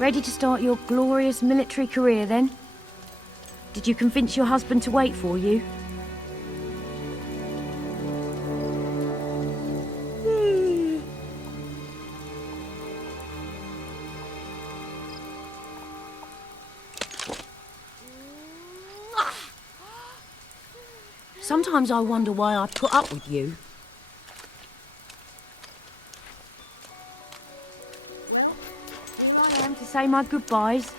Ready to start your glorious military career then? Did you convince your husband to wait for you? Sometimes I wonder why I put up with you. Well, here I am to say my goodbyes.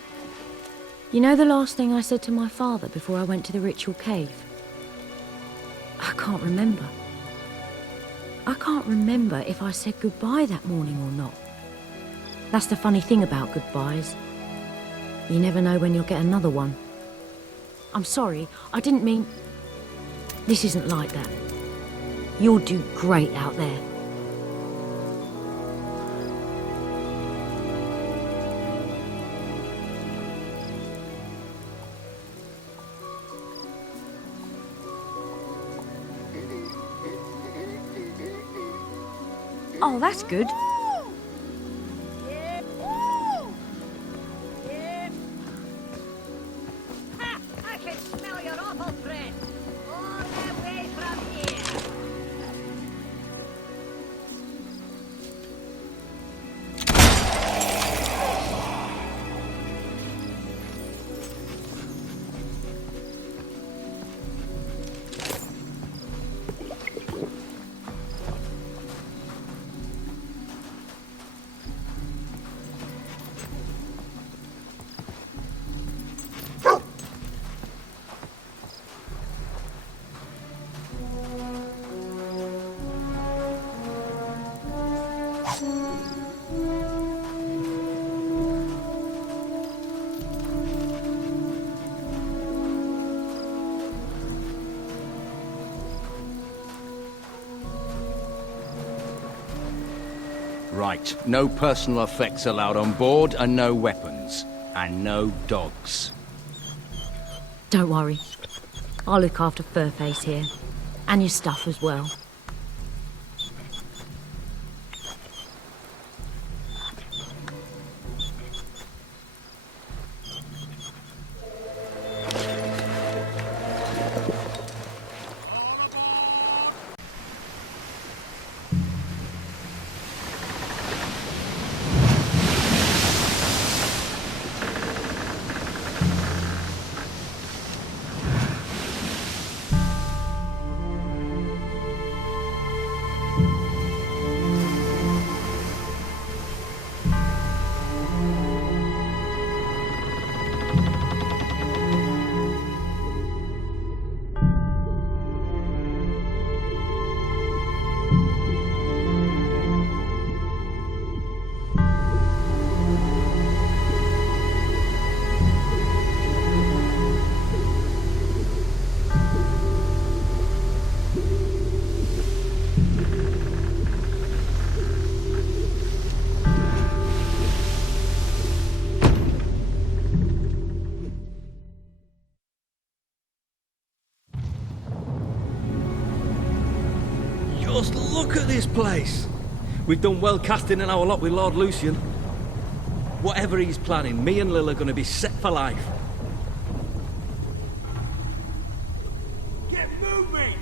You know the last thing I said to my father before I went to the ritual cave? I can't remember. I can't remember if I said goodbye that morning or not. That's the funny thing about goodbyes. You never know when you'll get another one. I'm sorry, I didn't mean... This isn't like that. You'll do great out there. Oh, that's good. I can smell your awful breath. All the way from here. Right, no personal effects allowed on board, and no weapons. And no dogs. Don't worry. I'll look after Furface here. And your stuff as well. Just look at this place. We've done well casting in our lot with Lord Lucian. Whatever he's planning, me and Lil are going to be set for life. Get moving!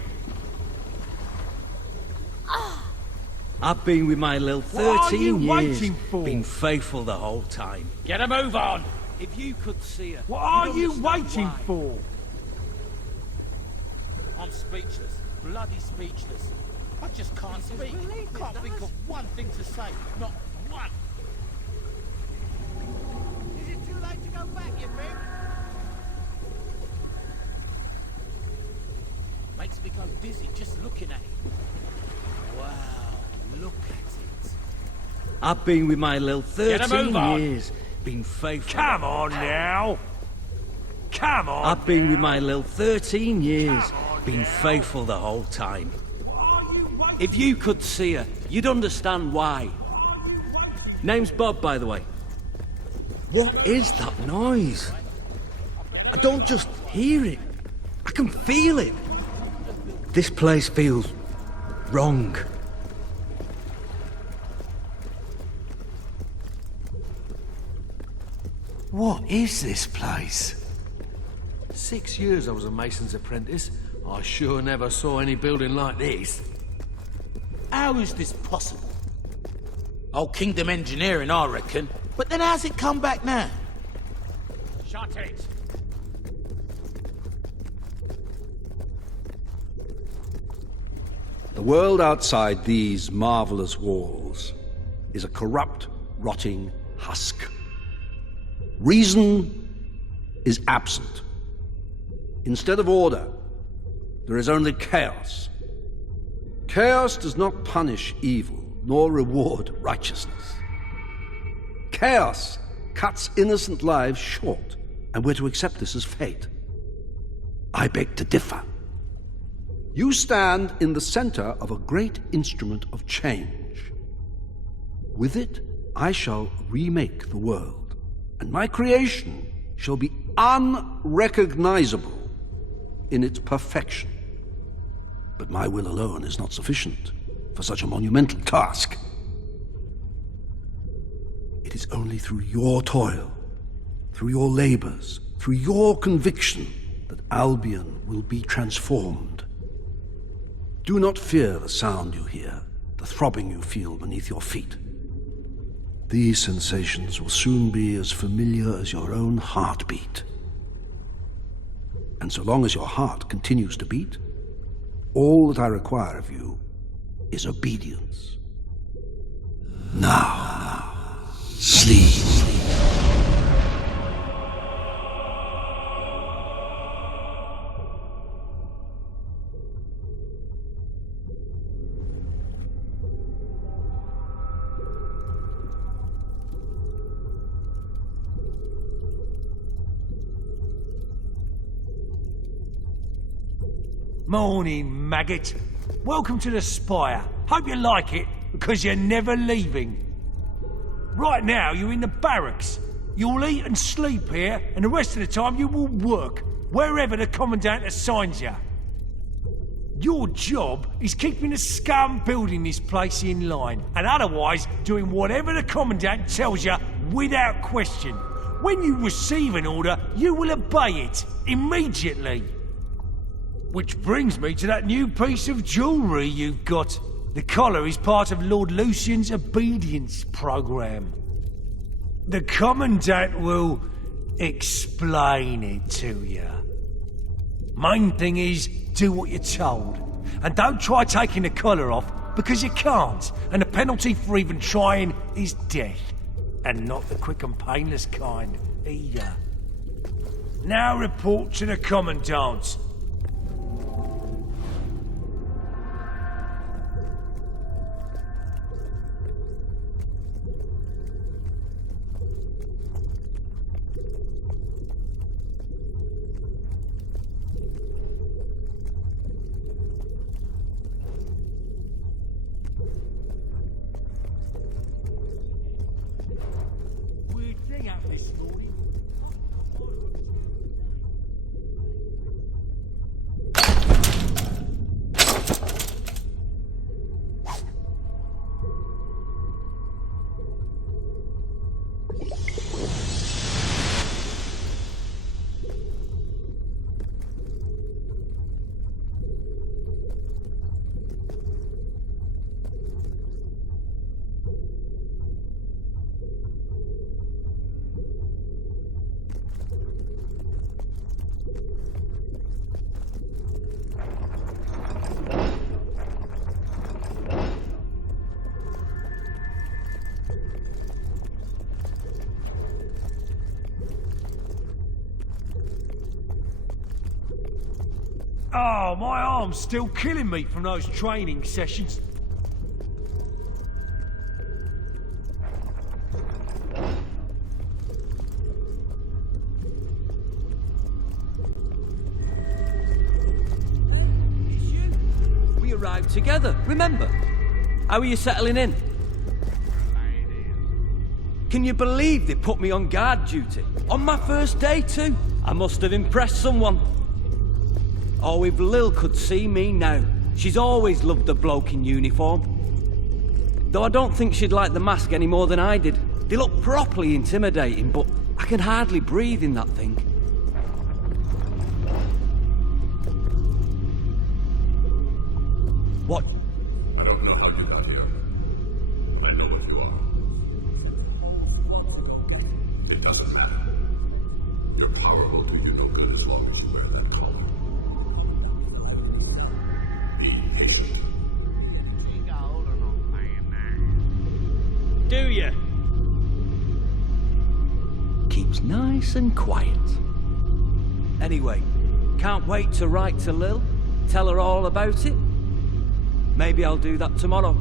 I've been with my Lil 13 What are you years. waiting for? Been faithful the whole time. Get a move on! If you could see her... What are you'd you understand waiting why. for? I'm speechless. Bloody speechless. I just can't speak. Can't think of one thing to say. Not one. Is it too late to go back, you think? Makes me go dizzy just looking at it. Wow, look at it. I've been with my Lil Get a 13 move on. years. Been faithful. Come on now! Come on! I've been with my Lil 13 years. Been faithful the whole time. If you could see her, you'd understand why. Name's Bob, by the way. What is that noise? I don't just hear it. I can feel it. This place feels wrong. What is this place? 6 years I was a mason's apprentice. I sure never saw any building like this. How is this possible? Old Kingdom engineering, I reckon. But then how's it come back now? Shut it! The world outside these marvelous walls is a corrupt, rotting husk. Reason is absent. Instead of order, there is only chaos. Chaos does not punish evil, nor reward righteousness. Chaos cuts innocent lives short, and we're to accept this as fate. I beg to differ. You stand in the center of a great instrument of change. With it, I shall remake the world, and my creation shall be unrecognizable in its perfection. But my will alone is not sufficient for such a monumental task. It is only through your toil, through your labors, through your conviction that Albion will be transformed. Do not fear the sound you hear, the throbbing you feel beneath your feet. These sensations will soon be as familiar as your own heartbeat. And so long as your heart continues to beat, all that I require of you is obedience. Now, sleep. Morning, maggot. Welcome to the Spire. Hope you like it, because you're never leaving. Right now, you're in the barracks. You'll eat and sleep here, and the rest of the time you will work, wherever the Commandant assigns you. Your job is keeping the scum building this place in line, and otherwise doing whatever the Commandant tells you without question. When you receive an order, you will obey it, immediately. Which brings me to that new piece of jewellery you've got. The collar is part of Lord Lucian's obedience program. The Commandant will explain it to you. Main thing is, do what you're told. And don't try taking the collar off, because you can't. And the penalty for even trying is death. And not the quick and painless kind, either. Now report to the Commandant. Oh, my arm's still killing me from those training sessions. We arrived together, remember? How are you settling in? Can you believe they put me on guard duty? On my first day too? I must have impressed someone. Oh, if Lil could see me now. She's always loved the bloke in uniform. Though I don't think she'd like the mask any more than I did. They look properly intimidating, but I can hardly breathe in that thing. What? I don't know how you got here, but I know what you are. It doesn't matter. Your power will do you no good as long as you wear that collar. Be patient. Do you? Keeps nice and quiet. Anyway, can't wait to write to Lil, tell her all about it. Maybe I'll do that tomorrow.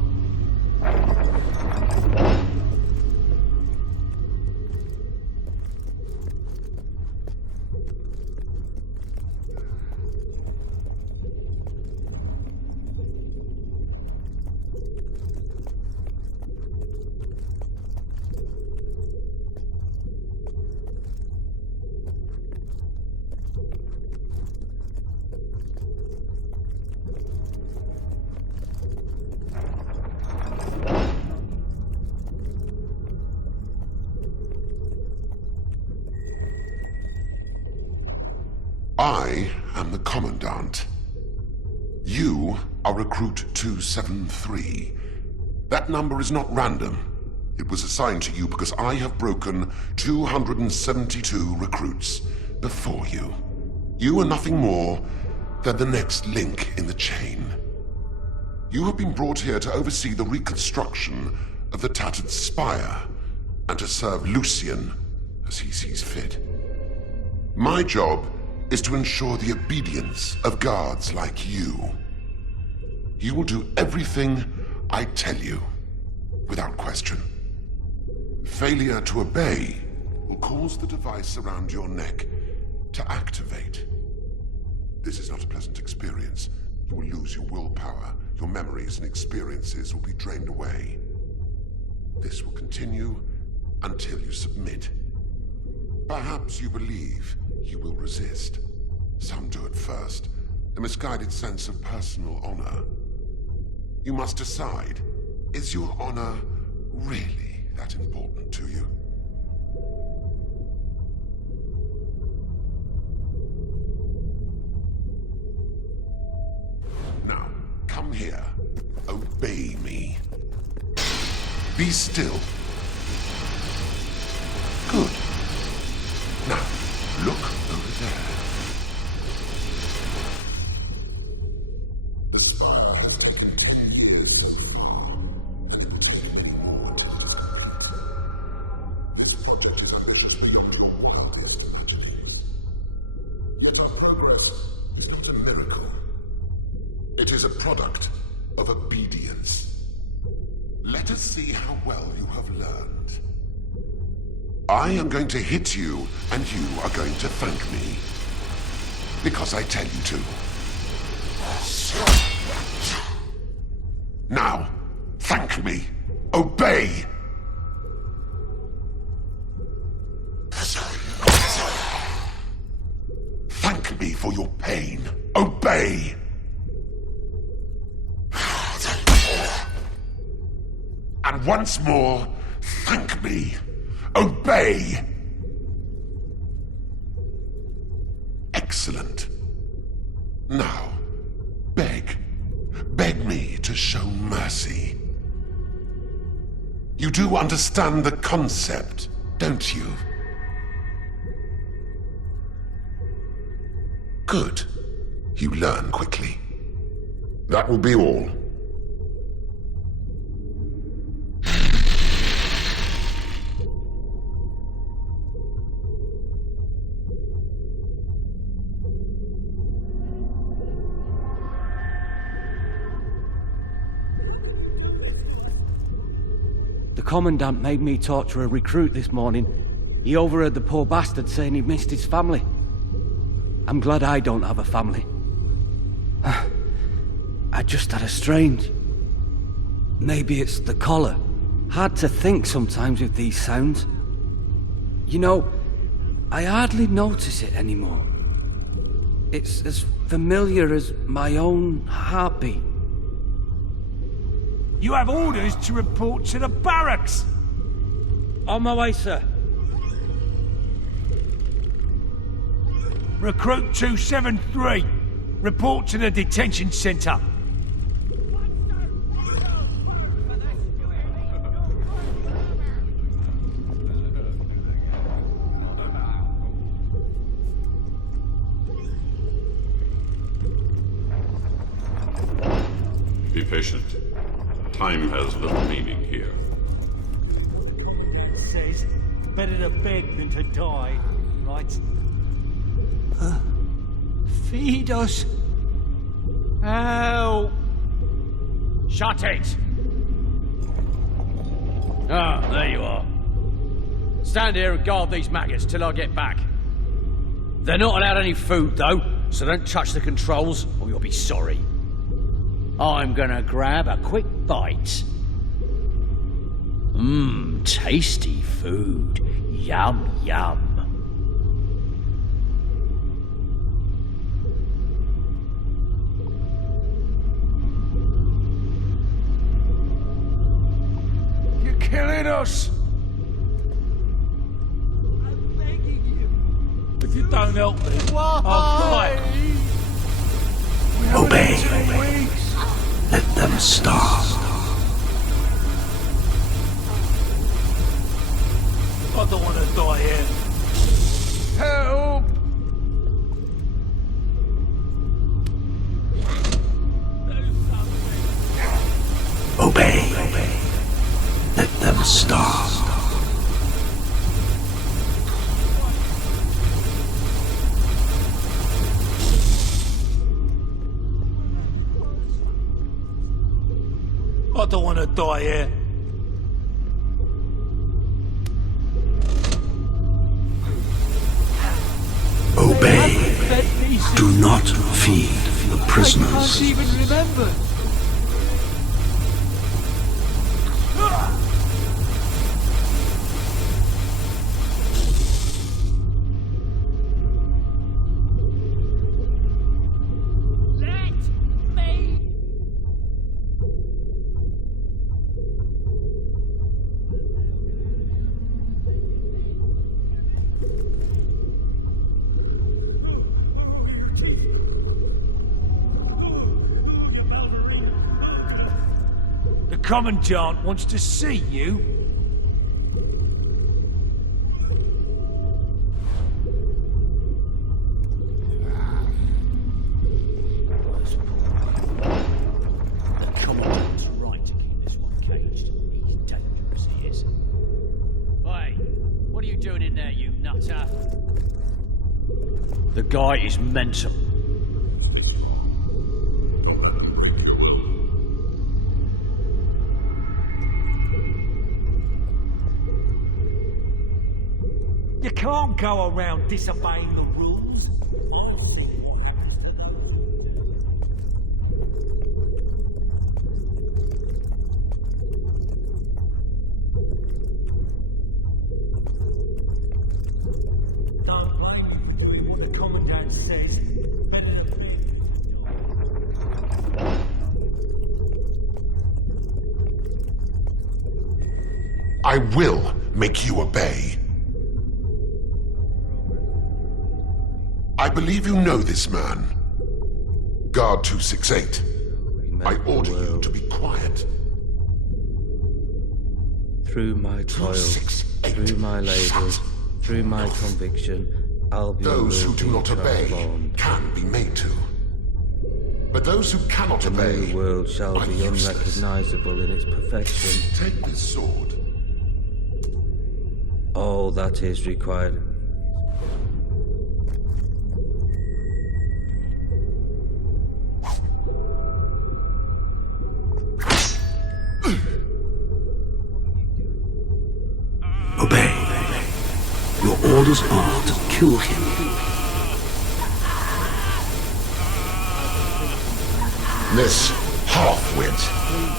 I am the Commandant. You are Recruit 273. That number is not random. It was assigned to you because I have broken 272 recruits before you. You are nothing more than the next link in the chain. You have been brought here to oversee the reconstruction of the tattered Spire and to serve Lucian as he sees fit. My job is to ensure the obedience of guards like you. You will do everything I tell you, without question. Failure to obey will cause the device around your neck to activate. This is not a pleasant experience. You will lose your willpower. Your memories and experiences will be drained away. This will continue until you submit. Perhaps you believe you will resist. Some do at first, a misguided sense of personal honor. You must decide, is your honor really that important to you? Now, come here. Obey me. Be still. Good. Now, look over there. The Spire has taken 10 years to form, and it will take more time. This project is ambitious beyond your wildest expectations. Yet our progress is not a miracle. It is a product of obedience. Let us see how well you have learned. I am going to hit you, and you are going to thank me. Because I tell you to. Now, thank me. Obey! Thank me for your pain. Obey! And once more, thank me. Obey! Excellent. Now, beg me to show mercy. You do understand the concept, don't you? Good. You learn quickly. That will be all. The Commandant made me torture a recruit this morning. He overheard the poor bastard saying he missed his family. I'm glad I don't have a family. I just had a strange... Maybe it's the collar. Hard to think sometimes with these sounds. You know, I hardly notice it anymore. It's as familiar as my own heartbeat. You have orders to report to the barracks! On my way, sir. Recruit 273. Report to the detention center. Be patient. Time has little meaning here. It says, better to beg than to die, right? Feed us. Help! Shut it! Ah, there you are. Stand here and guard these maggots till I get back. They're not allowed any food, though, so don't touch the controls or you'll be sorry. I'm gonna grab a quick bite. Mmm, tasty food. Yum, yum. You're killing us! I'm begging you. If you don't help me, I'll die. Obey. Let them starve. I don't want to die here. Help! Obey. Let them starve. I don't want to die here. Obey. Do not feed the prisoners. I can't even remember. The Commandant wants to see you. The Commandant's right to keep this one caged. He's dangerous, he is. Hey, what are you doing in there, you nutter? The guy is mental. You can't go around disobeying the rules. Don't blame him for doing what the Commandant says. Better than me. I will make you obey. I believe you know this man. Guard 268. I order you to be quiet. Through my toil, 268. through my labours, Shut through my mouth. conviction, Albion Those who will do be not obey transformed. can be made to. But those who cannot The obey new world shall are be useless. unrecognisable in its perfection. Take this sword. All that is required. Obey. Your orders are to kill him. This half-wit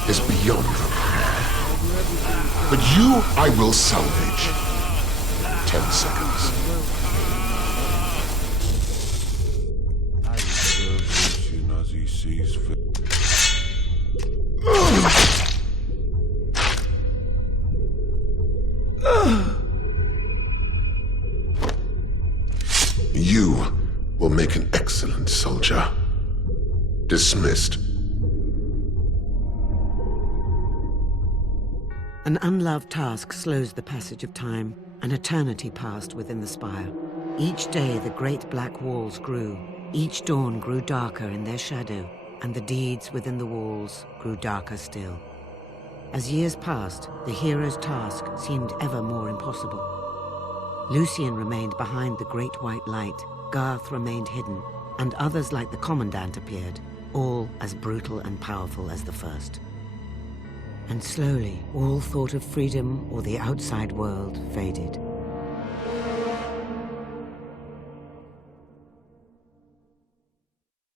is beyond repair. But you I will salvage. 10 seconds. As he sees fit. You will make an excellent soldier. Dismissed. An unloved task slows the passage of time. An eternity passed within the spire. Each day the great black walls grew. Each dawn grew darker in their shadow, and the deeds within the walls grew darker still. As years passed, the hero's task seemed ever more impossible. Lucian remained behind the great white light, Garth remained hidden, and others like the Commandant appeared, all as brutal and powerful as the first. And slowly, all thought of freedom or the outside world faded.